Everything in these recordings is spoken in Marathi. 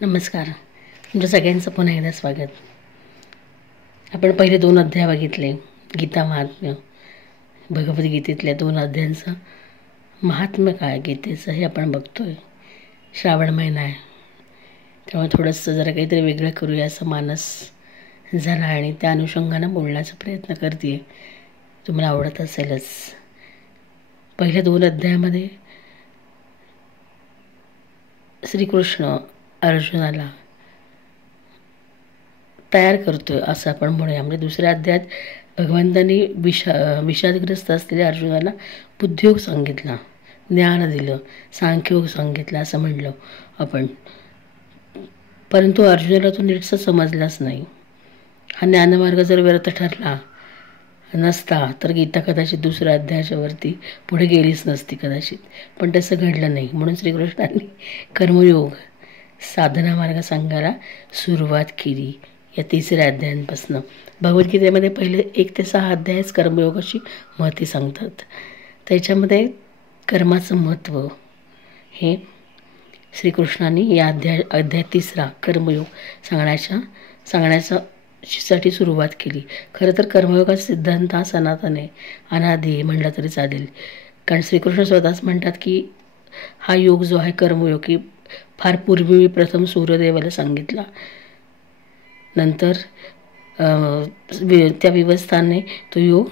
नमस्कार. तुमच्या सगळ्यांचं पुन्हा एकदा स्वागत. आपण पहिले 2 अध्याय बघितले. गीता महात्म्य, भगवद्गीतेतल्या 2 अध्यायांचं महात्म्य काय गीतेचं हे आपण बघतोय. श्रावण महिना आहे, त्यामुळे थोडंसं जरा काहीतरी वेगळं करूया असं मानस झाला आणि त्या अनुषंगानं बोलण्याचा प्रयत्न करते. तुम्हाला आवडत असेलच. पहिल्या 2 अध्यायामध्ये श्रीकृष्ण अर्जुनाला तयार करतोय असं आपण म्हणूया. म्हणजे दुसऱ्या अध्यायात भगवंतांनी विषादग्रस्त असलेल्या अर्जुनाला बुद्धियोग सांगितला, ज्ञान दिलं, सांख्योग सांगितलं असं म्हणलं आपण. परंतु अर्जुनाला तो नीटसा समजलाच नाही. हा ज्ञानमार्ग जर व्यर्थ ठरला नसता तर गीता कदाचित दुसऱ्या अध्यायाच्या वरती पुढे गेलीच नसती कदाचित. पण तसं घडलं नाही. म्हणून श्रीकृष्णांनी कर्मयोग साधना मार्ग सांगायला सुरुवात केली या 3ऱ्या अध्यायांपासून. भगवद्गीतेमध्ये पहिले 1 ते 6 अध्यायच कर्मयोगाची महती सांगतात. त्याच्यामध्ये कर्माचं महत्त्व हे श्रीकृष्णांनी या अध्याय 3रा कर्मयोग सांगण्यासाठी सुरुवात केली. खरं तर कर्मयोगाचा सिद्धांत हा सनातन आहे, अनादी म्हणलं तरी चालेल. कारण श्रीकृष्ण स्वतःच म्हणतात की हा योग जो आहे कर्मयोग की फार पूर्वी मी प्रथम सूर्यदेवाला सांगितला, नंतर त्या विवस्थाने तो योग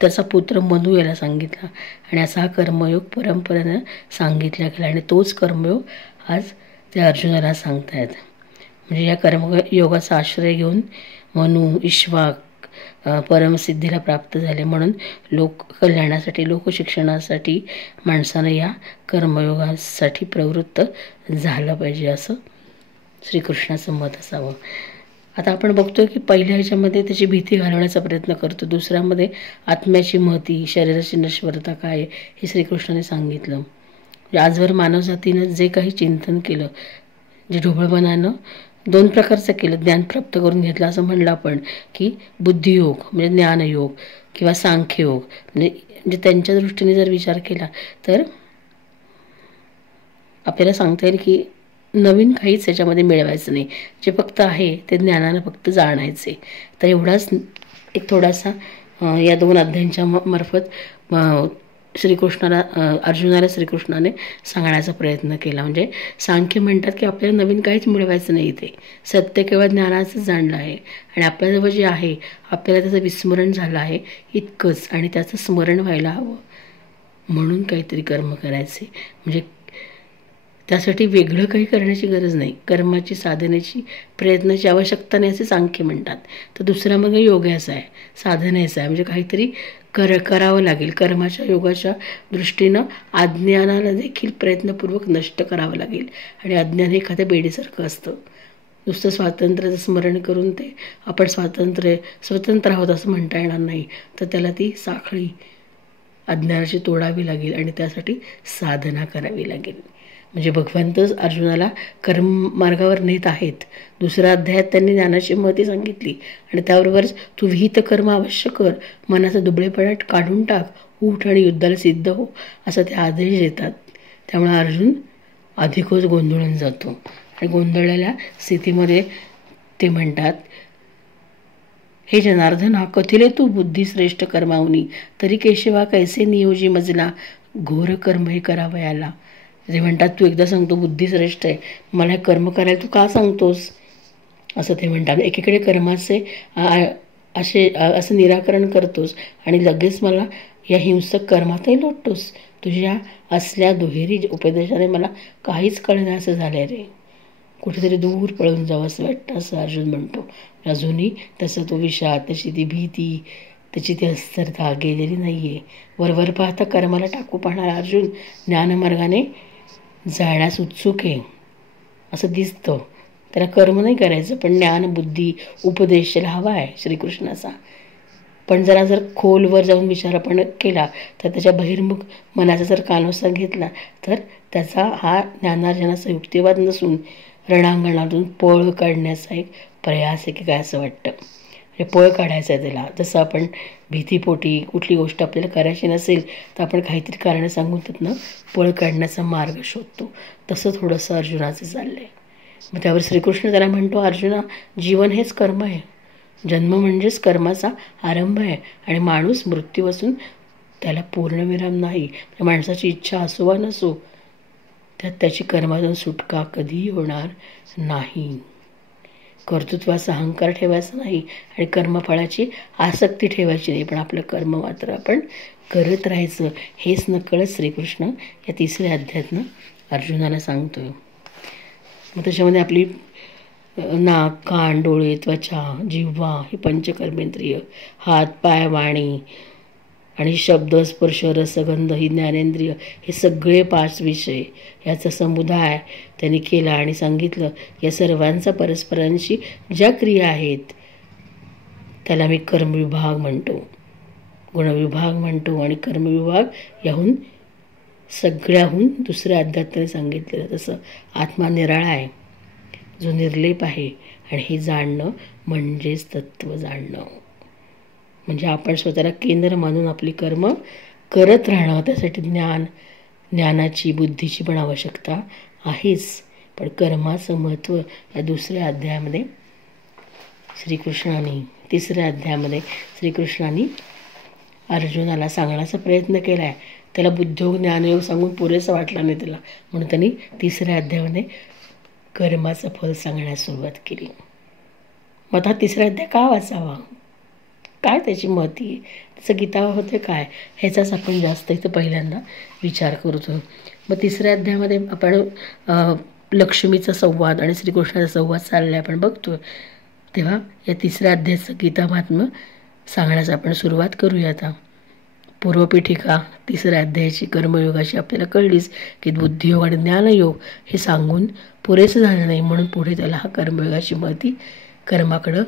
त्याचा पुत्र मनु याला सांगितला आणि असा हा कर्मयोग परंपरेनं सांगितला गेला आणि तोच कर्मयोग आज त्या अर्जुनाला सांगतायत. म्हणजे या कर्मयोगाचा आश्रय घेऊन मनु, इक्ष्वाक परमसिद्धीला प्राप्त झाले. म्हणून लोककल्याणासाठी, लोकशिक्षणासाठी माणसानं या कर्मयोगासाठी प्रवृत्त झालं पाहिजे असं श्रीकृष्णाचं मत असावं. आता आपण बघतोय की पहिल्या ह्याच्यामध्ये त्याची भीती घालवण्याचा प्रयत्न करतो. दुसऱ्यामध्ये आत्म्याची महती, शरीराची नश्वरता काय हे श्रीकृष्णाने सांगितलं. आजवर मानवजातीनं जे काही चिंतन केलं, जे ढोबळपणानं 2 प्रकारचं केलं, ज्ञान प्राप्त करून घेतलं असं म्हणलं आपण की बुद्धियोग म्हणजे ज्ञानयोग किंवा सांख्ययोग. म्हणजे त्यांच्या दृष्टीने जर विचार केला तर आपल्याला सांगता येईल की नवीन काहीच याच्यामध्ये मिळवायचं नाही. जे फक्त आहे ते ज्ञानानं फक्त जाणायचे. तर एवढाच एक थोडासा या 2 अध्यायांच्या मार्फत अर्जुनाला श्रीकृष्णाने सांगण्याचा प्रयत्न केला. म्हणजे सांख्य म्हणतात की आपल्याला नवीन काहीच मिळवायचं नाही, इथे सत्य केवळ ज्ञानाचंच जाणलं आहे आणि आपल्याजवळ जे आहे आपल्याला त्याचं विस्मरण झालं आहे इतकंच आणि त्याचं स्मरण व्हायला हवं म्हणून काहीतरी कर्म करायचे. म्हणजे त्यासाठी वेगळं काही करण्याची गरज नाही, कर्माची साधनेची प्रयत्नाची आवश्यकता नाही असे सांख्य म्हणतात. तर दुसरा मग योगाचा आहे, साधनेचा आहे. म्हणजे काहीतरी करावं लागेल. कर्माच्या योगाच्या दृष्टीनं अज्ञानाला देखील प्रयत्नपूर्वक नष्ट करावं लागेल. आणि अज्ञान हे एखाद्या बेडीसारखं असतं. नुसतं स्वातंत्र्याचं स्मरण करून ते आपण स्वतंत्र आहोत असं म्हणता येणार नाही. तर त्याला ती साखळी अज्ञानाची तोडावी लागेल आणि त्यासाठी साधना करावी लागेल. म्हणजे भगवंतच अर्जुनाला कर्ममार्गावर नेत आहेत. 2ऱ्या अध्यायात त्यांनी ज्ञानाची महती सांगितली आणि त्याबरोबरच तू विहित कर्म अवश्य कर, मनाचा दुबळेपणा काढून टाक, उठ आणि युद्धाला सिद्ध हो असं ते आदेश देतात. त्यामुळे अर्जुन अधिकच गोंधळून जातो आणि गोंधळलेल्या स्थितीमध्ये ते म्हणतात, हे जनार्दन हा कथिले तू बुद्धिश्रेष्ठ कर्मावनी, तरी केशवा कैसे नियोजी मजला, घोर कर्म हे करावयाला. ते म्हणतात तू एकदा सांगतो बुद्धिश्रेष्ठ आहे, मला हे कर्म करायला तू का सांगतोस असं ते म्हणतात. एकीकडे कर्माचे असं निराकरण करतोस आणि लगेच मला या हिंसक कर्मातही लोटतोस. तुझ्या असल्या दुहेरी उपदेशाने मला काहीच कळणार असं झालं रे. कुठेतरी दूर पळून जावं असं वाटतं असं अर्जुन म्हणतो. अजूनही तसं तो विषाद, त्याची ती भीती, त्याची ती अस्थिरता गेलेली नाही आहे. वरवर पाहता कर्माला टाकू पाहणारा अर्जुन ज्ञानमार्गाने जाण्यास उत्सुक आहे असं दिसतं. त्याला कर्म नाही करायचं, पण ज्ञान, बुद्धी, उपदेश त्याला हवा आहे श्रीकृष्णाचा. पण जर खोलवर जाऊन विचार आपण केला तर त्याच्या बहिर्मुख मनाचा जर कानोसा घेतला तर त्याचा हा ज्ञानार्जनाचा युक्तिवाद नसून रणांगणातून पळ काढण्याचा एक प्रयास आहे की काय असं वाटतं. म्हणजे पळ काढायचं आहे त्याला. जसं आपण भीतीपोटी कुठली गोष्ट आपल्याला करायची नसेल तर आपण काहीतरी कारणं सांगून त्यातनं पळ काढण्याचा मार्ग शोधतो, तसं थोडंसं अर्जुनाचं चाललं आहे. मग त्यावर श्रीकृष्ण त्याला म्हणतो, अर्जुना, जीवन हेच कर्म आहे. जन्म म्हणजेच कर्माचा आरंभ आहे आणि माणूस मृत्यू असून त्याला पूर्णविराम नाही. माणसाची इच्छा असो वा नसो, त्यात त्याची कर्मातून सुटका कधीही होणार नाही. कर्तृत्वाचा अहंकार ठेवायचा नाही आणि कर्मफळाची आसक्ती ठेवायची नाही, पण आपलं कर्म मात्र आपण करत राहायचं. हेच नकळत श्रीकृष्ण या 3ऱ्या अध्यायातनं अर्जुनाला सांगतोय. मग त्याच्यामध्ये आपली नाक, कान, डोळे, त्वचा, जिव्हा ही पंचकर्मेंद्रिय, हात, पाय, वाणी आणि शब्द, स्पर्श, रसगंध ही ज्ञानेंद्रिय, हे सगळे 5 विषय याचा समुदाय त्यांनी केला आणि सांगितलं. या सर्वांचा परस्परांशी ज्या क्रिया आहेत त्याला मी कर्मविभाग म्हणतो, गुणविभाग म्हणतो. आणि कर्मविभाग याहून सगळ्याहून 2ऱ्या अध्यायात त्यांनी सांगितलेलं तसं आत्मा निराळा आहे, जो निर्लेप आहे. आणि हे जाणणं म्हणजेच तत्त्व जाणणं. म्हणजे आपण स्वतःला केंद्र मानून आपली कर्म करत राहणं. त्यासाठी ज्ञानाची, बुद्धीची पण आवश्यकता आहेच. पण कर्माचं महत्त्व या 2ऱ्या अध्यायामध्ये श्रीकृष्णाने, 3ऱ्या अध्यायामध्ये श्रीकृष्णाने अर्जुनाला सांगण्याचा प्रयत्न केला आहे. त्याला बुद्धियोग, ज्ञानयोग सांगून पुरेसं वाटलं नाही त्याला, म्हणून त्यांनी 3ऱ्या अध्यायामध्ये कर्माचं फल सांगण्यास सुरुवात केली. मग हा 3रा अध्याय का वाचावा, काय त्याची महती आहे, त्याचं गीता होते काय, ह्याचाच आपण जास्त इथं पहिल्यांदा विचार करतो. मग 3ऱ्या अध्यायामध्ये आपण लक्ष्मीचा संवाद आणि श्रीकृष्णाचा संवाद चालला आपण बघतो. तेव्हा या 3ऱ्या अध्यायाचं गीता महात्म्य सांगण्यास आपण सुरुवात करूया. आता पूर्वपीठिका 3ऱ्या अध्यायाची कर्मयोगाची आपल्याला कळलीच की बुद्धियोग आणि ज्ञानयोग हे सांगून पुरेसं झालं नाही, म्हणून पुढे त्याला हा कर्मयोगाची महती कर्माकडं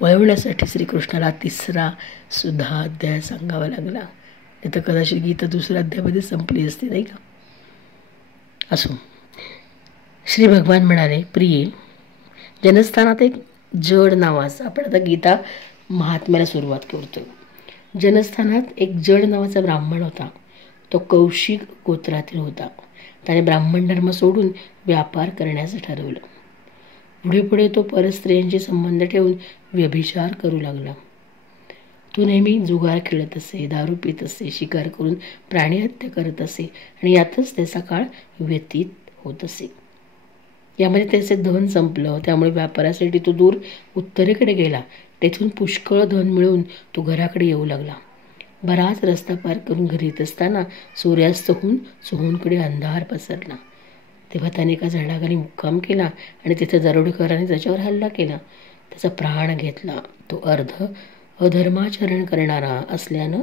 वळवण्यासाठी श्रीकृष्णाला 3रा सुद्धा अध्याय सांगावा लागला. नाही तर कदाचित गीता 2ऱ्या अध्यायामध्ये संपली असते, नाही का. असो, श्री भगवान म्हणाले, प्रिये, जनस्थानात एक जड नावाचा, आपण आता गीता महात्म्याला सुरुवात करतो. जनस्थानात एक जड नावाचा ब्राह्मण होता. तो कौशिक गोत्रातील होता. त्याने ब्राह्मण धर्म सोडून व्यापार करण्याचं ठरवलं. पुढे पुढे तो परस्त्रियांशी संबंध ठेवून व्यभिचार करू लागला. तो नेहमी जुगार खेळत असे, दारू पित असे, शिकार करून प्राणी हत्या करत असे आणि यातच त्याचा काळ व्यतीत होत असे. यामध्ये त्याचे धन संपलं, त्यामुळे व्यापारासाठी तो दूर उत्तरेकडे गेला. तेथून पुष्कळ धन मिळवून तो घराकडे येऊ लागला. बराच रस्ता पार करून घरी येत असताना सूर्यास्त होऊन चोहूनकडे अंधार पसरला. तेव्हा त्याने एका झाडाखाली मुक्काम केला आणि तिथे दरोडेखोराने त्याच्यावर हल्ला केला. त्याचा प्राण घेतला. तो अधर्माचरण करणारा असल्यानं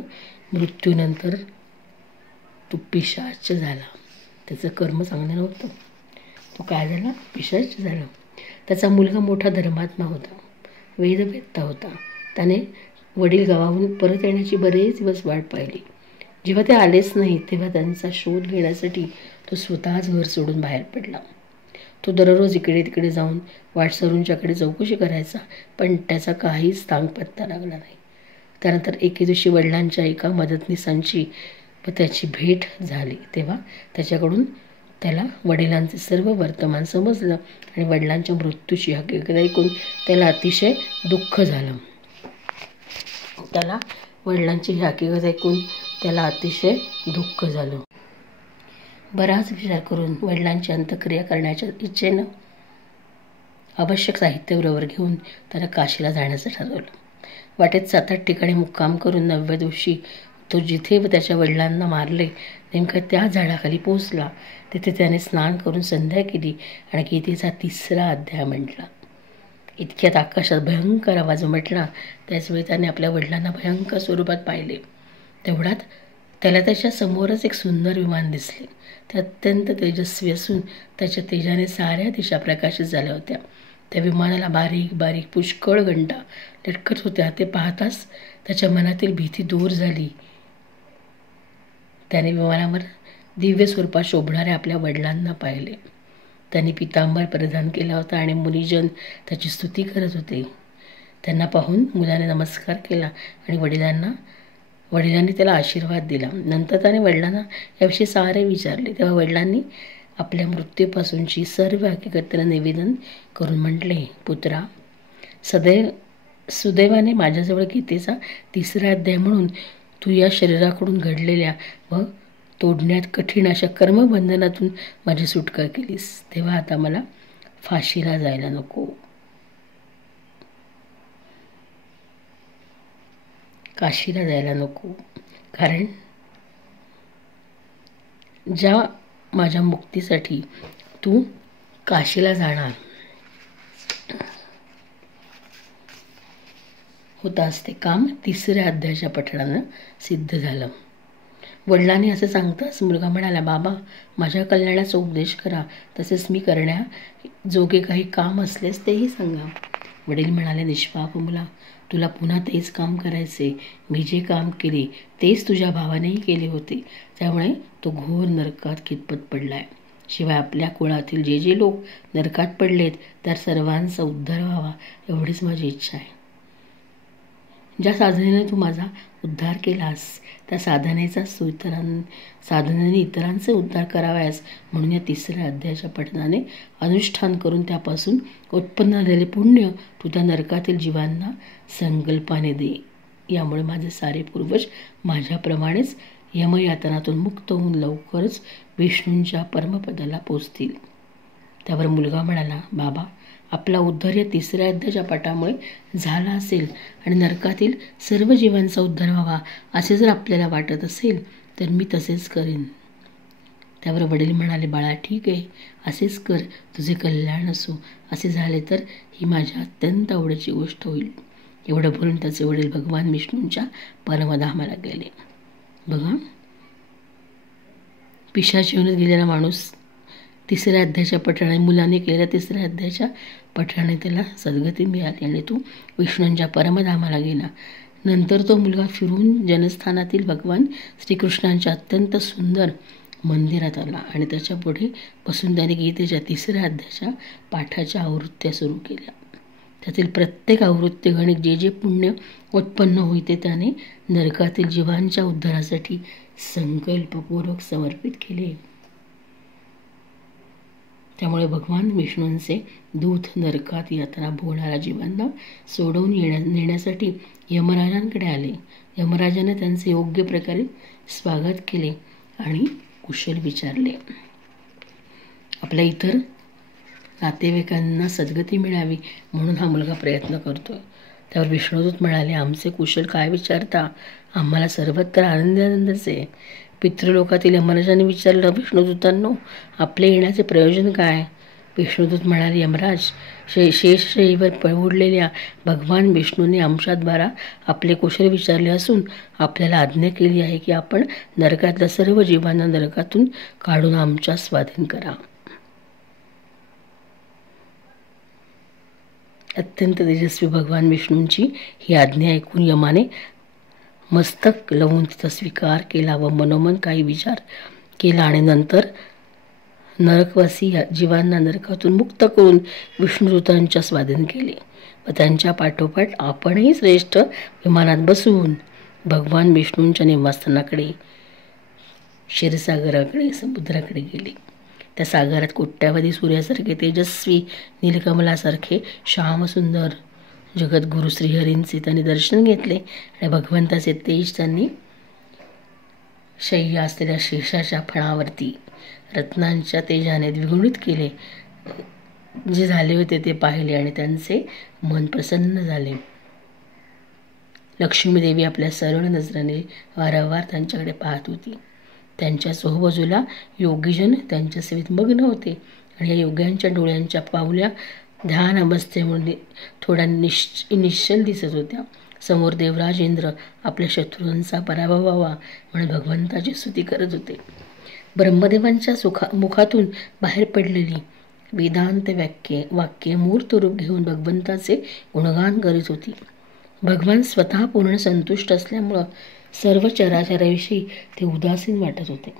मृत्यूनंतर तो पिशाच झाला. त्याचं कर्म चांगलं नव्हतं. तो काय झाला, पिशाच झाला. त्याचा मुलगा मोठा धर्मात्मा होता, वेदवेत्ता होता. त्याने वडील गावाहून परत येण्याची बरेच दिवस वाट पाहिली. जेव्हा ते आलेच नाही तेव्हा त्यांचा शोध घेण्यासाठी तो स्वतःच घर सोडून बाहेर पडला. तो दररोज इकडे तिकडे जाऊन वाटसरूंच्याकडे चौकशी करायचा, पण त्याचा काहीच पत्ता लागला नाही. त्यानंतर एके दिवशी वडिलांच्या एका मदतनीसांची व त्याची भेट झाली. तेव्हा त्याच्याकडून त्याला वडिलांचे सर्व वर्तमान समजलं आणि वडिलांच्या मृत्यूची हकीकत ऐकून त्याला अतिशय दुःख झालं. बराच विचार करून वडिलांची अंत्यक्रिया करण्याच्या इच्छेनं आवश्यक साहित्य बरोबर घेऊन त्याला काशीला जाण्याचं ठरवलं. वाटेत 7-8 ठिकाणी मुक्काम करून 9व्या दिवशी तो जिथे व त्याच्या वडिलांना मारले नेमका त्या झाडाखाली पोहोचला. तिथे त्याने स्नान करून संध्या केली आणि गीतेचा 3रा अध्याय म्हटला. इतक्यात आकाशात भयंकर आवाज उमटला. त्याचवेळी त्याने आपल्या वडिलांना भयंकर स्वरूपात पाहिले. तेवढ्यात त्याला त्याच्या समोरच एक सुंदर विमान दिसले. ते अत्यंत तेजस्वी असून त्याच्या तेजाने साऱ्या दिशा प्रकाशित झाल्या होत्या. त्या विमानाला बारीक बारीक पुष्कळ घंटा लटकत होत्या. ते पाहताच त्याच्या मनातील भीती दूर झाली. त्याने विमानावर दिव्य स्वरूपात शोभणाऱ्या आपल्या वडिलांना पाहिले. त्यांनी पितांबर परिधान केला होता आणि मुनिजन त्याची स्तुती करत होते. त्यांना पाहून मुलाने नमस्कार केला आणि वडिलांनी त्याला आशीर्वाद दिला. नंतर त्याने वडिलांना याविषयी सारे विचारले. तेव्हा वडिलांनी आपल्या मृत्यूपासूनची सर्व हकीकत त्याला निवेदन करून म्हटले, पुत्रा, सुदैवाने माझ्याजवळ गीतेचा 3रा अध्याय म्हणून तू या शरीराकडून घडलेल्या व तोडण्यात कठीण अशा कर्मबंधनातून माझी सुटका केलीस. तेव्हा आता मला फाशीला जायला नको. काशीला जायला नको. कारण ज्या माझ्या मुक्तीसाठी तू काशीला जाणार होतास ते काम 3ऱ्या अध्यायाच्या पठणानं सिद्ध झालं. वडिलांनी असं सांगताच मुलगा म्हणाला, बाबा, माझ्या कल्याणाचा उपदेश करा, तसेच मी करण्याजोगे काही काम असल्यास तेही सांगा. वडील म्हणाले, निष्पाप मुला, तुला पुन्हा तेच काम करायचे. मी जे काम केले तेच तुझ्या भावानेही केले होते, त्यामुळे तो घोर नरकात कितपत पडलाय. शिवाय आपल्या कुळातील जे जे लोक नरकात पडलेत त्या सर्वांचा उद्धार व्हावा एवढीच माझी इच्छा आहे. ज्या साधनेने तू माझा उद्धार केलास त्या साधनेने इतरांचे उद्धार करावयास म्हणून या 3ऱ्या अध्यायाच्या पठणाने अनुष्ठान करून त्यापासून उत्पन्न झालेले पुण्य तू त्या नरकातील जीवांना संकल्पाने दे. यामुळे माझे सारे पूर्वज माझ्याप्रमाणेच यमयातनातून मुक्त होऊन लवकरच विष्णूंच्या परमपदाला पोचतील. त्यावर मुलगा म्हणाला, बाबा, आपला उद्धार या 3ऱ्या अध्यायाच्या पाठामुळे झाला असेल आणि नरकातील सर्व जीवांचा उद्धार व्हावा असे जर आपल्याला वाटत असेल तर मी तसेच करेन. त्यावर वडील म्हणाले, बाळा, ठीक आहे, असेच कर, तुझे कल्याण असो. असे झाले तर ही माझ्या अत्यंत आवडीची गोष्ट होईल. एवढं बोलून त्याचे वडील भगवान विष्णूंच्या परमधामाला गेले. बघा, पिशाच येऊनच गेलेला माणूस 3ऱ्या अध्यायाच्या पठणाने, मुलाने केलेल्या 3ऱ्या अध्यायाच्या पठणाने त्याला सद्गती मिळाली आणि तो विष्णूंच्या परमधामाला गेला. नंतर तो मुलगा फिरून जनस्थानातील भगवान श्रीकृष्णांच्या अत्यंत सुंदर मंदिरात आला आणि त्याच्या पुढे बसून त्याने गीतेच्या 3ऱ्या अध्यायाच्या पाठाच्या आवृत्त्या सुरू केल्या. त्यातील प्रत्येक आवृत्ती गणित जे जे पुण्य उत्पन्न होते त्याने नरकातील जीवांच्या उद्धारासाठी संकल्पपूर्वक समर्पित केले. त्यामुळे भगवान विष्णूंचे दूत नरकात यातना भोगणाऱ्या जीवांना सोडवून नेण्यासाठी यमराजांकडे आले. यमराजाने त्यांचे योग्य प्रकारे स्वागत केले आणि कुशल विचारले. आपल्या इतर नातेवाईकांना सद्गती मिळावी म्हणून हा मुलगा प्रयत्न करतोय. त्यावर विष्णुदूत म्हणाले, आमचे कुशल काय विचारता, आम्हाला सर्वत्र आनंदच आहे. पितृलोकातील यमराजाने विचारलं, विष्णुदूतांनो, आपले येण्याचे प्रयोजन काय? विष्णुदूत म्हणाले, यमराज, शेषशयीवर पडलेल्या भगवान विष्णूने आमच्याद्वारा आपले कुशल विचारले असून आपल्याला आज्ञा केली आहे की आपण नरकातल्या सर्व जीवांना नरकातून काढून आमच्या स्वाधीन करा. अत्यंत तेजस्वी भगवान विष्णूंची ही आज्ञा ऐकून यमाने मस्तक लावून तिचा स्वीकार केला व मनोमन काही विचार केला आणि नंतर नरकवासी जीवांना नरकातून मुक्त करून विष्णुदूतांच्या स्वाधीन केले व त्यांच्या पाठोपाठ आपणही श्रेष्ठ विमानात बसून भगवान विष्णूंच्या निवासस्थानाकडे क्षीरसागराकडे समुद्राकडे गेले. त्या सागरात कोट्यावधी सूर्यासारखे तेजस्वी नीलकमलासारखे श्यामसुंदर जगद्गुरु श्रीहरींचे त्यांनी दर्शन घेतले आणि भगवंताचे तेज त्यांनी शय्या असलेल्या शेषाच्या फणावरती रत्नांच्या तेजाने द्विगुणित केले. जे झाले होते ते पाहिले आणि त्यांचे मन प्रसन्न झाले. लक्ष्मी देवी आपल्या सरळ नजराने वारंवार त्यांच्याकडे पाहत होती. त्यांच्या चोहबाजूला योगीजन त्यांच्या सेवेत मग्न होते आणि या योग्यांच्या डोळ्यांच्या पावल्या ध्यान अवस्थेमुळे थोड्या निश्चल दिसत होत्या. समोर देवराज इंद्र आपल्या शत्रूंचा पराभव व्हावा म्हणून भगवंताची स्तुती करत होते. ब्रह्मदेवांच्या मुखातून बाहेर पडलेली वेदांत वाक्ये मूर्त रूप घेऊन भगवंताचे गुणगान करीत होती. भगवान स्वतः पूर्ण संतुष्ट असल्यामुळं सर्व चराचराविषयी ते उदासीन वाटत होते.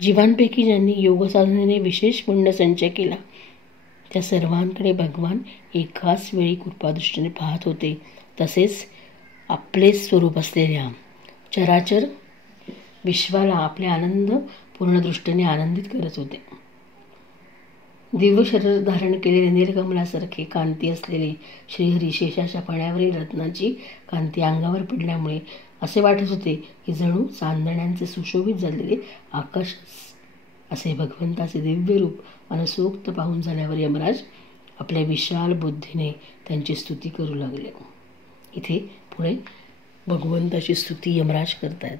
जीवांपैकी ज्यांनी योगसाधनेने विशेष पुण्य संचय केला त्या सर्वांकडे भगवान एकाच वेळी कृपादृष्टीने पाहत होते. तसेच आपले स्वरूप असलेल्या चराचर विश्वाला आपल्या पूर्ण दृष्टीने आनंदित करत होते. दिव्य शरीर धारण केलेले नीलकमलासारखे कांती असलेले श्रीहरी शेषाच्या फण्यावरील रत्नाची कांती अंगावर पडल्यामुळे असे वाटत होते की जणू चांदण्यांचे सुशोभित झालेले आकाश असे भगवंताचे दिव्य रूप मनसोक्त पाहून झाल्यावर यमराज आपल्या विशाल बुद्धीने त्यांची स्तुती करू लागले. इथे पुढे भगवंताची स्तुती यमराज करतायत.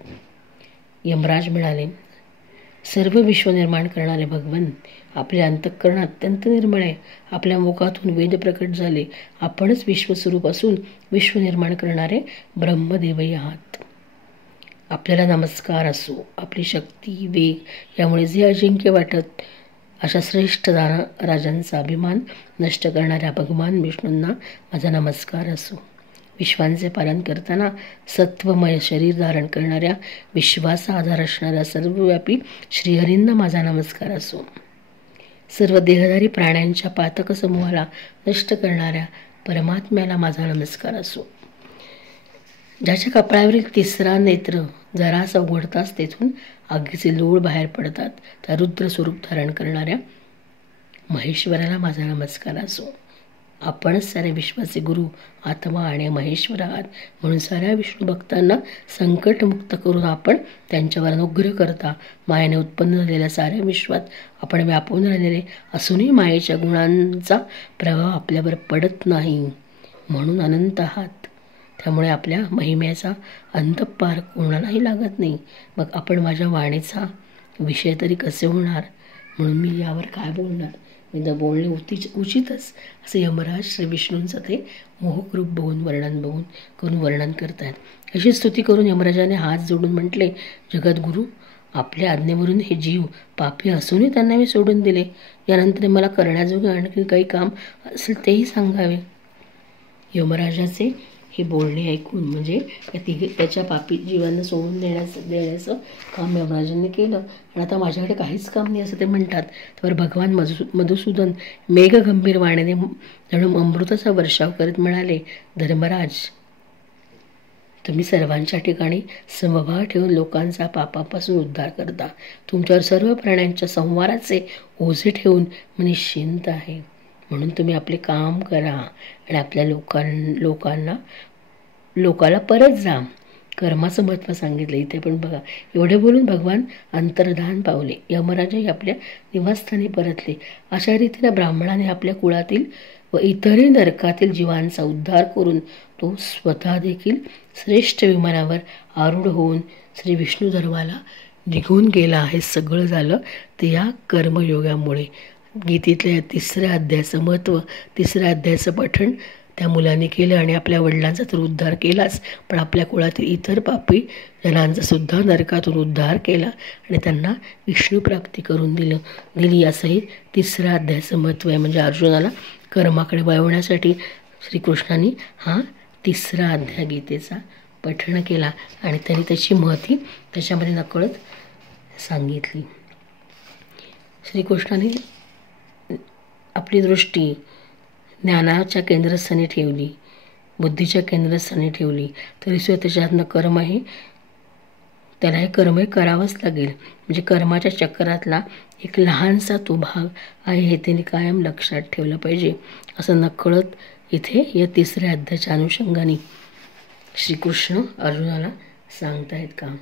यमराज म्हणाले, सर्व विश्व निर्माण करणारे भगवंत, आपले अंतःकरण अत्यंत निर्मळ आहे. आपल्या मुखातून वेद प्रकट झाले. आपणच विश्वस्वरूप असून विश्व निर्माण करणारे ब्रह्मदेवही आहात. आपल्याला नमस्कार असो. आपली शक्ती, वेग यामुळे जे अजिंक्य वाटत अशा श्रेष्ठ राजांचा अभिमान नष्ट करणाऱ्या भगवान विष्णूंना माझा नमस्कार असो. विश्वांचे पालन करताना सत्वमय शरीर धारण करणाऱ्या, विश्वाचा आधार असणाऱ्या सर्वव्यापी श्रीहरींना माझा नमस्कार असो. सर्व देहधारी प्राण्यांच्या पातक समूहाला नष्ट करणाऱ्या परमात्म्याला माझा नमस्कार असो. ज्याच्या कपाळावरील तिसरा नेत्र जरासा उघडताच तेथून आगीचे लोळ बाहेर पडतात, त्या रुद्र स्वरूप धारण करणाऱ्या महेश्वराला माझा नमस्कार असो. आपणच साऱ्या विश्वाचे गुरु, आत्मा आणि महेश्वर आहात, म्हणून साऱ्या विष्णू भक्तांना संकटमुक्त करून आपण त्यांच्यावर अनुग्रह करता. मायेने उत्पन्न झालेल्या साऱ्या विश्वात आपण व्यापून राहिलेले असूनही मायेच्या गुणांचा प्रभाव आपल्यावर पडत नाही, म्हणून अनंत आहात. त्यामुळे आपल्या महिम्याचा अंतपार कोणालाही लागत नाही. मग आपण माझ्या वाणीचा विषय तरी कसे होणार, म्हणून मी यावर काय बोलणार, मी तर बोलणे उचितच, असे यमराज श्री विष्णूंचं ते मोहक रूप करून वर्णन करतायत. अशी स्तुती करून यमराजाने हात जोडून म्हटले, जगद्गुरू, आपल्या आज्ञेवरून हे जीव पापी असूनही त्यांना मी सोडून दिले. यानंतर मला करण्याजोगे आणखी काही काम असेल तेही सांगावे. यमराजाचे हे बोलणे ऐकून म्हणजे त्याच्या पापी जीवांना सोडून देण्याचं काम यमराजांनी केलं. आणि आता माझ्याकडे काहीच काम नाही असं ते म्हणतात. त्यावर भगवान मधुसूदन मेघगंभीर वाणीने जणू अमृताचा वर्षाव करत म्हणाले, धर्मराज, तुम्ही सर्वांच्या ठिकाणी समभाव ठेवून लोकांचा पापापासून उद्धार करता. तुमच्यावर सर्व प्राण्यांच्या संहाराचे ओझे ठेवून मी निश्चिंत आहे. म्हणून तुम्ही आपले काम करा आणि आपल्या लोकाला परत जा. कर्माचं महत्त्व सांगितलं इथे पण बघा. एवढे बोलून भगवान अंतर्धान पावले. यमराजही आपल्या निवासस्थानी परतले. अशा रीतीने ब्राह्मणाने आपल्या कुळातील व इतरही नरकातील जीवांचा उद्धार करून तो स्वतः देखील श्रेष्ठ विमानावर आरूढ होऊन श्री विष्णू धर्माला निघून गेला. हे सगळं झालं ते या कर्मयोगामुळे. गीतेतल्या तिसऱ्या अध्यायाचं महत्त्व, तिसऱ्या अध्यायाचं पठण त्या मुलाने केलं आणि आपल्या वडिलांचा तर उद्धार केलाच, पण आपल्या कुळातील इतर पापी जनांचा सुद्धा नरकातून उद्धार केला आणि त्यांना विष्णू प्राप्ती करून दिली. असंही तिसऱ्या अध्यायाचं महत्त्व आहे. म्हणजे अर्जुनाला कर्माकडे वळवण्यासाठी श्रीकृष्णांनी हा तिसरा अध्याय गीतेचा पठण केला आणि त्यांनी त्याची महती त्याच्यामध्ये नकळत सांगितली. श्रीकृष्णाने आपली दृष्टी ज्ञानाच्या केंद्रस्थानी ठेवली, बुद्धीच्या केंद्रस्थानी ठेवली, तरीसुद्धा त्याच्यातनं त्याला हे कर्मही करावंच लागेल. म्हणजे कर्माच्या चक्रातला एक लहानसा तो भाग आहे हे त्यांनी कायम लक्षात ठेवलं पाहिजे. असं नकळत इथे या तिसऱ्या अध्यायाच्या अनुषंगाने श्रीकृष्ण अर्जुनाला सांगतायत का.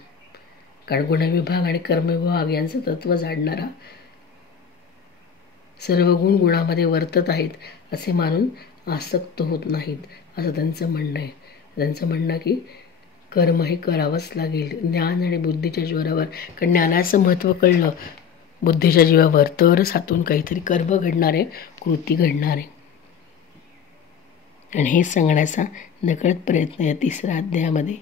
कारण गुणविभाग आणि कर्मविभाग यांचं तत्त्व जाणणारा सर्व गुण गुणामध्ये वर्तत आहेत असे मानून आसक्त होत नाहीत असं त्यांचं म्हणणं आहे. त्यांचं म्हणणं की कर्म हे करावंच लागेल ज्ञान आणि बुद्धीच्या जोरावर. कारण ज्ञानाचं महत्त्व कळलं बुद्धीच्या जीवावर तरच हातून काहीतरी कर्म घडणारे, कृती घडणारे. आणि हे सांगण्याचा नकळत प्रयत्न या तिसऱ्या अध्यायामध्ये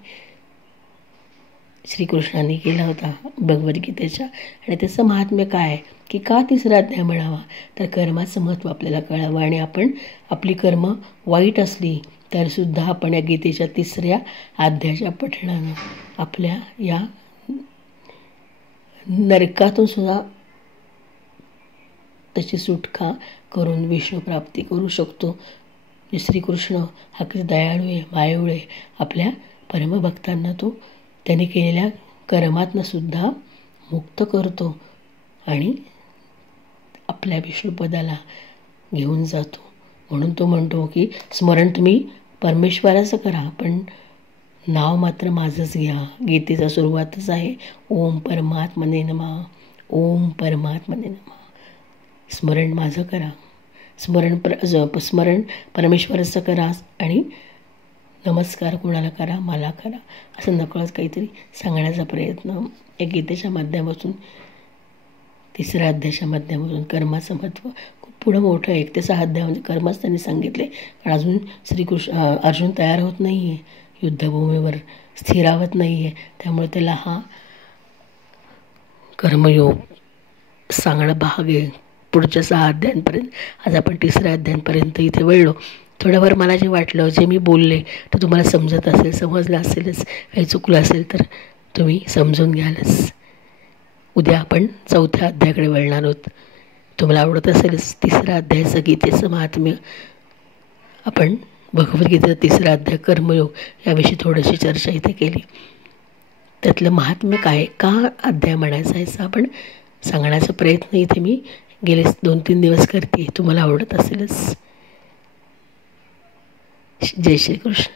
श्रीकृष्णांनी केला होता भगवद्गीतेच्या. आणि त्याचं महात्म्य काय की का तिसरा अध्याय म्हणावा, तर कर्माचं महत्त्व आपल्याला कळावं आणि आपण आपली कर्म वाईट असली तरीसुद्धा आपण या गीतेच्या तिसऱ्या अध्यायाच्या पठणानं आपल्या या नरकातून सुद्धा त्याची सुटका करून विष्णू प्राप्ती करू शकतो. श्रीकृष्ण हा किती दयाळू आहे, मायाळू आहे. आपल्या परमभक्तांना तो त्याने केलेल्या कर्मातनं सुद्धा मुक्त करतो आणि आपल्या विष्णुपदाला घेऊन जातो. म्हणून तो म्हणतो की स्मरण तुम्ही परमेश्वराचं करा, पण नाव मात्र माझंच घ्या. गीतेचा सुरुवातच आहे ओम परमात्मने नमः, ओम परमात्मने नमः. स्मरण माझं करा, स्मरण परमेश्वराचं करा आणि नमस्कार कोणाला करा, मला करा, असं नकळत काहीतरी सांगण्याचा प्रयत्न या गीतेच्या माध्यमातून, 3ऱ्या अध्यायाच्या माध्यमातून. कर्माचं महत्त्व खूप पुढं मोठं आहे. 1 ते 6 अध्याय म्हणजे कर्मच त्यांनी सांगितले. कारण अजून अर्जुन तयार होत नाही आहे, युद्धभूमीवर स्थिरावत नाही आहे. त्यामुळे त्याला हा कर्मयोग सांगणं भाग आहे. पुढच्या 6 अध्यायांपर्यंत, आज आपण 3ऱ्या अध्यायांपर्यंत इथे वळलो. थोडंफार मला जे वाटलं, जे मी बोलले तर तुम्हाला समजत असेल, समजलं असेलच. काही चुकलं असेल तर तुम्ही समजून घ्यालच. उद्या आपण 4थ्या अध्यायाकडे वळणार आहोत. तुम्हाला आवडत असेलच 3रा अध्यायाचं गीतेचं महात्म्य. आपण भगवद्गीतेचा 3रा अध्याय कर्मयोग याविषयी थोडीशी चर्चा इथे केली. त्यातलं महात्म्य काय, का अध्याय म्हणायचा आहे, असं आपण सांगण्याचा प्रयत्न इथे मी गेले 2-3 दिवस करते. तुम्हाला आवडत असेलच. जय श्री कृष्ण.